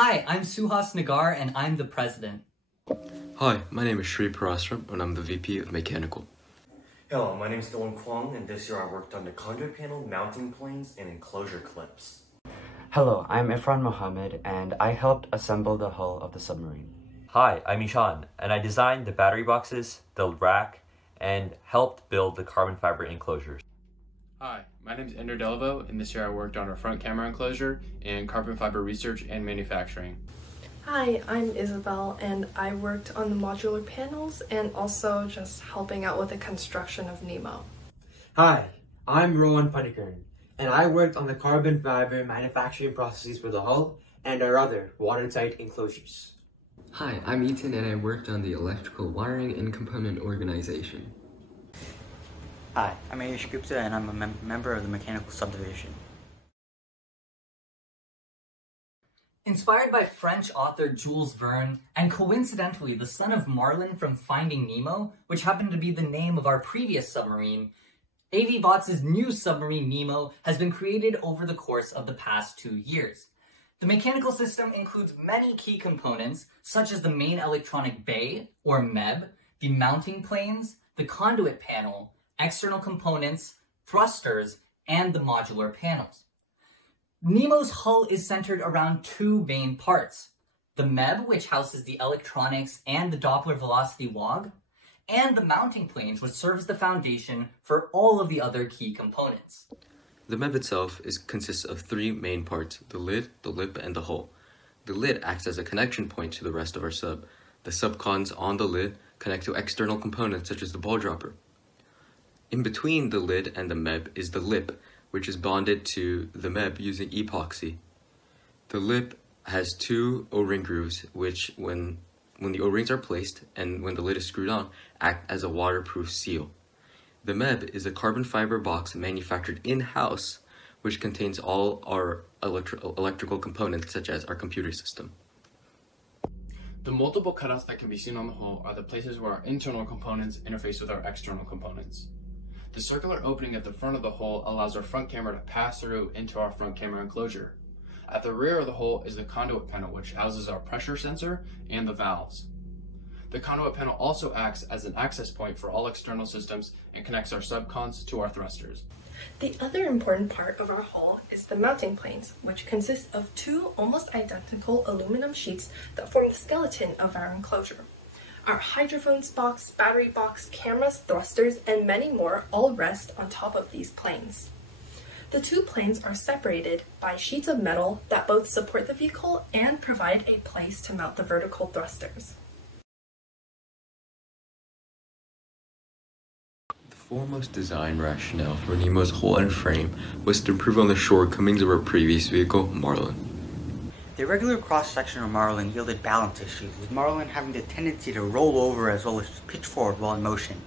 Hi, I'm Suhas Nagar and I'm the president. Hi, my name is Shri Parasram and I'm the VP of Mechanical. Hello, my name is Dylan Kwong and this year I worked on the conduit panel, mounting planes, and enclosure clips. Hello, I'm Ifran Mohammed and I helped assemble the hull of the submarine. Hi, I'm Ishan and I designed the battery boxes, the rack, and helped build the carbon fiber enclosures. Hi, my name is Ender Delaveau, and this year I worked on our front camera enclosure and carbon fiber research and manufacturing. Hi, I'm Isabel, and I worked on the modular panels and also just helping out with the construction of Nemo. Hi, I'm Rowan Panikern, and I worked on the carbon fiber manufacturing processes for the hull and our other watertight enclosures. Hi, I'm Ethan and I worked on the electrical wiring and component organization. Hi, I'm Ayush Gupta and I'm a member of the mechanical subdivision. Inspired by French author Jules Verne, and coincidentally the son of Marlin from Finding Nemo, which happened to be the name of our previous submarine, AV Bots' new submarine Nemo has been created over the course of the past 2 years. The mechanical system includes many key components, such as the main electronic bay, or MEB, the mounting planes, the conduit panel, external components, thrusters, and the modular panels. Nemo's hull is centered around two main parts: the MEB, which houses the electronics and the Doppler velocity WOG, and the mounting planes, which serve as the foundation for all of the other key components. The MEB itself consists of three main parts: the lid, the lip, and the hull. The lid acts as a connection point to the rest of our sub. The subcons on the lid connect to external components such as the ball dropper. In between the lid and the MEB is the lip, which is bonded to the MEB using epoxy. The lip has two O-ring grooves, which when the O-rings are placed and when the lid is screwed on, act as a waterproof seal. The MEB is a carbon fiber box manufactured in-house, which contains all our electrical components, such as our computer system. The multiple cutouts that can be seen on the hull are the places where our internal components interface with our external components. The circular opening at the front of the hull allows our front camera to pass through into our front camera enclosure. At the rear of the hull is the conduit panel, which houses our pressure sensor and the valves. The conduit panel also acts as an access point for all external systems and connects our subcons to our thrusters. The other important part of our hull is the mounting planes, which consist of two almost identical aluminum sheets that form the skeleton of our enclosure. Our hydrophones box, battery box, cameras, thrusters, and many more all rest on top of these planes. The two planes are separated by sheets of metal that both support the vehicle and provide a place to mount the vertical thrusters. The foremost design rationale for Nemo's hull and frame was to improve on the shortcomings of our previous vehicle, Marlin. The irregular cross-section of Marlin yielded balance issues, with Marlin having the tendency to roll over as well as pitch forward while in motion.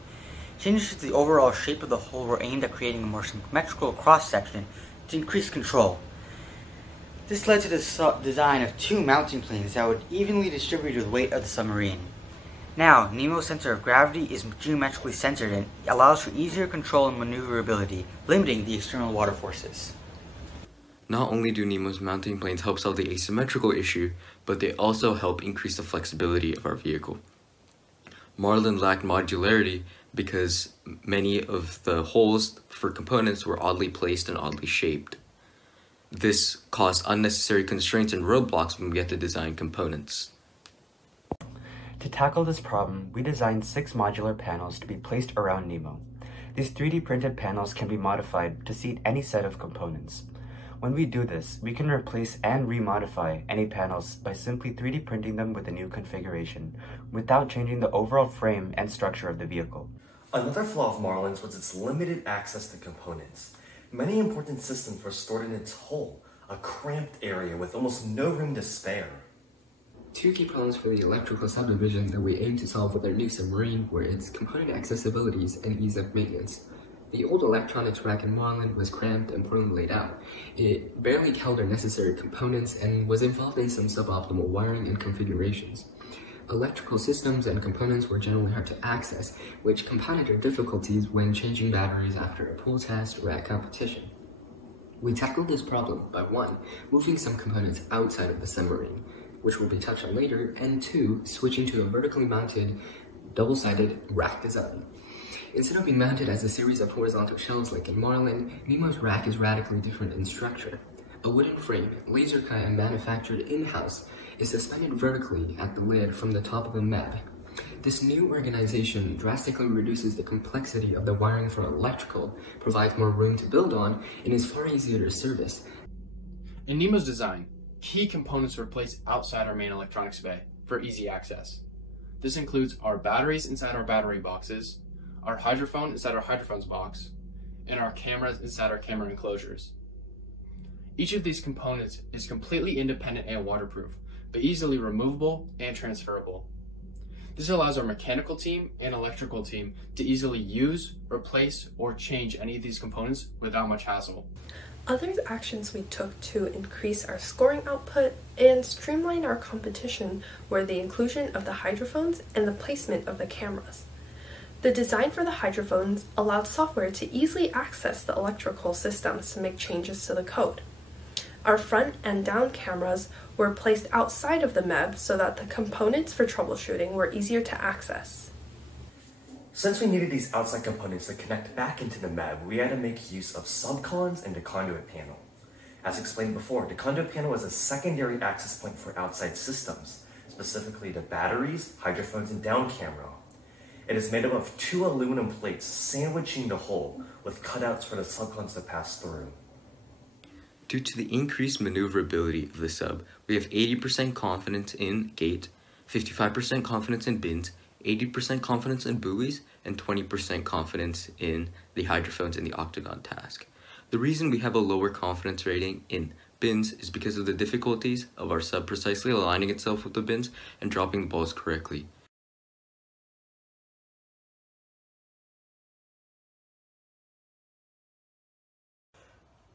Changes to the overall shape of the hull were aimed at creating a more symmetrical cross-section to increase control. This led to the design of two mounting planes that would evenly distribute the weight of the submarine. Now, Nemo's center of gravity is geometrically centered and allows for easier control and maneuverability, limiting the external water forces. Not only do Nemo's mounting planes help solve the asymmetrical issue, but they also help increase the flexibility of our vehicle. Marlin lacked modularity because many of the holes for components were oddly placed and oddly shaped. This caused unnecessary constraints and roadblocks when we had to design components. To tackle this problem, we designed 6 modular panels to be placed around Nemo. These 3D printed panels can be modified to seat any set of components. When we do this, we can replace and remodify any panels by simply 3D printing them with a new configuration, without changing the overall frame and structure of the vehicle. Another flaw of Marlin's was its limited access to components. Many important systems were stored in its hull, a cramped area with almost no room to spare. Two key problems for the electrical subdivision that we aim to solve with our new submarine were its component accessibilities and ease of maintenance. The old electronics rack in Marlin was cramped and poorly laid out. It barely held our necessary components and was involved in some suboptimal wiring and configurations. Electrical systems and components were generally hard to access, which compounded our difficulties when changing batteries after a pool test or at competition. We tackled this problem by 1. Moving some components outside of the submarine, which will be touched on later, and 2, switching to a vertically mounted, double-sided rack design. Instead of being mounted as a series of horizontal shelves like in Marlin, Nemo's rack is radically different in structure. A wooden frame, laser cut and manufactured in-house, is suspended vertically at the lid from the top of the MEB. This new organization drastically reduces the complexity of the wiring for electrical, provides more room to build on, and is far easier to service. In Nemo's design, key components were placed outside our main electronics bay for easy access. This includes our batteries inside our battery boxes, our hydrophone inside our hydrophones box, and our cameras inside our camera enclosures. Each of these components is completely independent and waterproof, but easily removable and transferable. This allows our mechanical team and electrical team to easily use, replace, or change any of these components without much hassle. Other actions we took to increase our scoring output and streamline our competition were the inclusion of the hydrophones and the placement of the cameras. The design for the hydrophones allowed software to easily access the electrical systems to make changes to the code. Our front and down cameras were placed outside of the MEB so that the components for troubleshooting were easier to access. Since we needed these outside components to connect back into the MEB, we had to make use of subcons and the conduit panel. As explained before, the conduit panel is a secondary access point for outside systems, specifically the batteries, hydrophones, and down camera. It is made up of 2 aluminum plates sandwiching the hole with cutouts for the subcons to pass through. Due to the increased maneuverability of the sub, we have 80% confidence in gate, 55% confidence in bins, 80% confidence in buoys, and 20% confidence in the hydrophones and the octagon task. The reason we have a lower confidence rating in bins is because of the difficulties of our sub precisely aligning itself with the bins and dropping the balls correctly.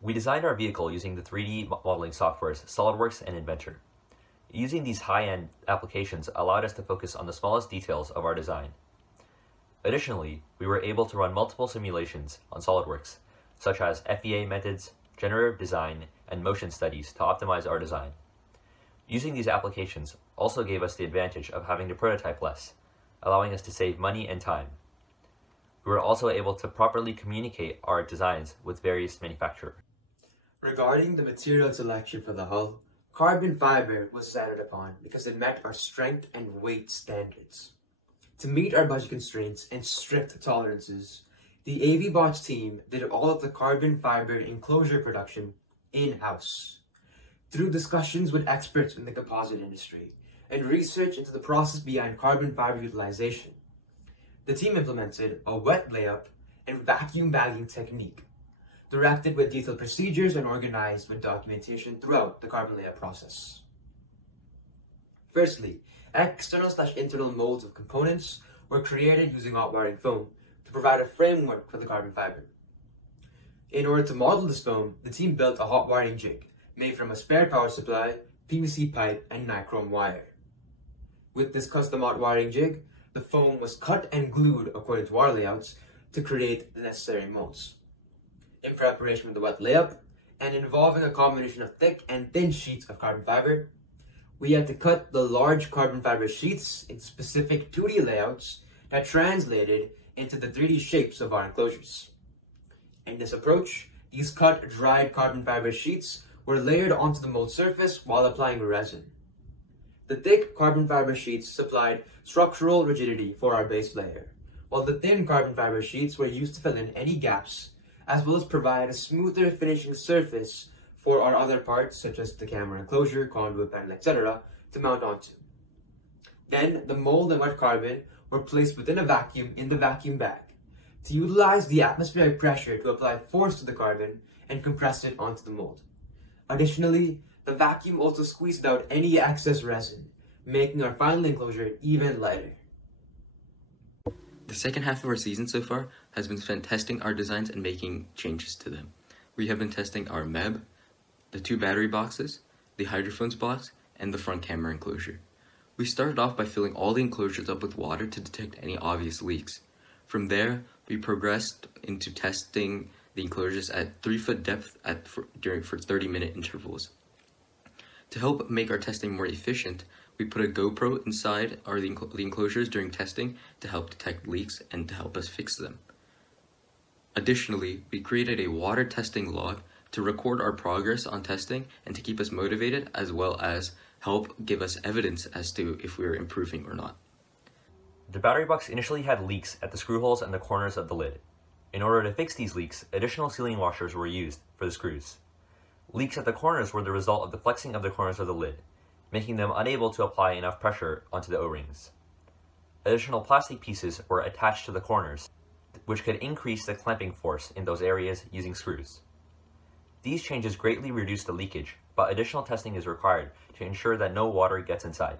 We designed our vehicle using the 3D modeling softwares SolidWorks and Inventor. Using these high-end applications allowed us to focus on the smallest details of our design. Additionally, we were able to run multiple simulations on SolidWorks, such as FEA methods, generative design, and motion studies to optimize our design. Using these applications also gave us the advantage of having to prototype less, allowing us to save money and time. We were also able to properly communicate our designs with various manufacturers. Regarding the material selection for the hull, carbon fiber was decided upon because it met our strength and weight standards. To meet our budget constraints and strict tolerances, the AVBots team did all of the carbon fiber enclosure production in-house. Through discussions with experts in the composite industry and research into the process behind carbon fiber utilization, the team implemented a wet layup and vacuum bagging technique, directed with detailed procedures and organized with documentation throughout the carbon layup process. Firstly, external/internal molds of components were created using hot wiring foam to provide a framework for the carbon fiber. In order to model this foam, the team built a hot wiring jig made from a spare power supply, PVC pipe, and nichrome wire. With this custom hot wiring jig, the foam was cut and glued according to our layouts to create the necessary molds. In preparation for the wet layup, and involving a combination of thick and thin sheets of carbon fiber, we had to cut the large carbon fiber sheets in specific 2D layouts that translated into the 3D shapes of our enclosures. In this approach, these cut, dried carbon fiber sheets were layered onto the mold surface while applying resin. The thick carbon fiber sheets supplied structural rigidity for our base layer, while the thin carbon fiber sheets were used to fill in any gaps, as well as provide a smoother finishing surface for our other parts, such as the camera enclosure, conduit panel, etc., to mount onto. Then, the mold and wet carbon were placed within a vacuum in the vacuum bag to utilize the atmospheric pressure to apply force to the carbon and compress it onto the mold. Additionally, the vacuum also squeezed out any excess resin, making our final enclosure even lighter. The second half of our season so far has been spent testing our designs and making changes to them. We have been testing our MEB, the 2 battery boxes, the hydrophones box, and the front camera enclosure. We started off by filling all the enclosures up with water to detect any obvious leaks. From there, we progressed into testing the enclosures at 3-foot depth for 30-minute intervals. To help make our testing more efficient, we put a GoPro inside the enclosures during testing to help detect leaks and to help us fix them. Additionally, we created a water testing log to record our progress on testing and to keep us motivated, as well as help give us evidence as to if we are improving or not. The battery box initially had leaks at the screw holes and the corners of the lid. In order to fix these leaks, additional sealing washers were used for the screws. Leaks at the corners were the result of the flexing of the corners of the lid, making them unable to apply enough pressure onto the O-rings. Additional plastic pieces were attached to the corners, which could increase the clamping force in those areas using screws. These changes greatly reduced the leakage, but additional testing is required to ensure that no water gets inside.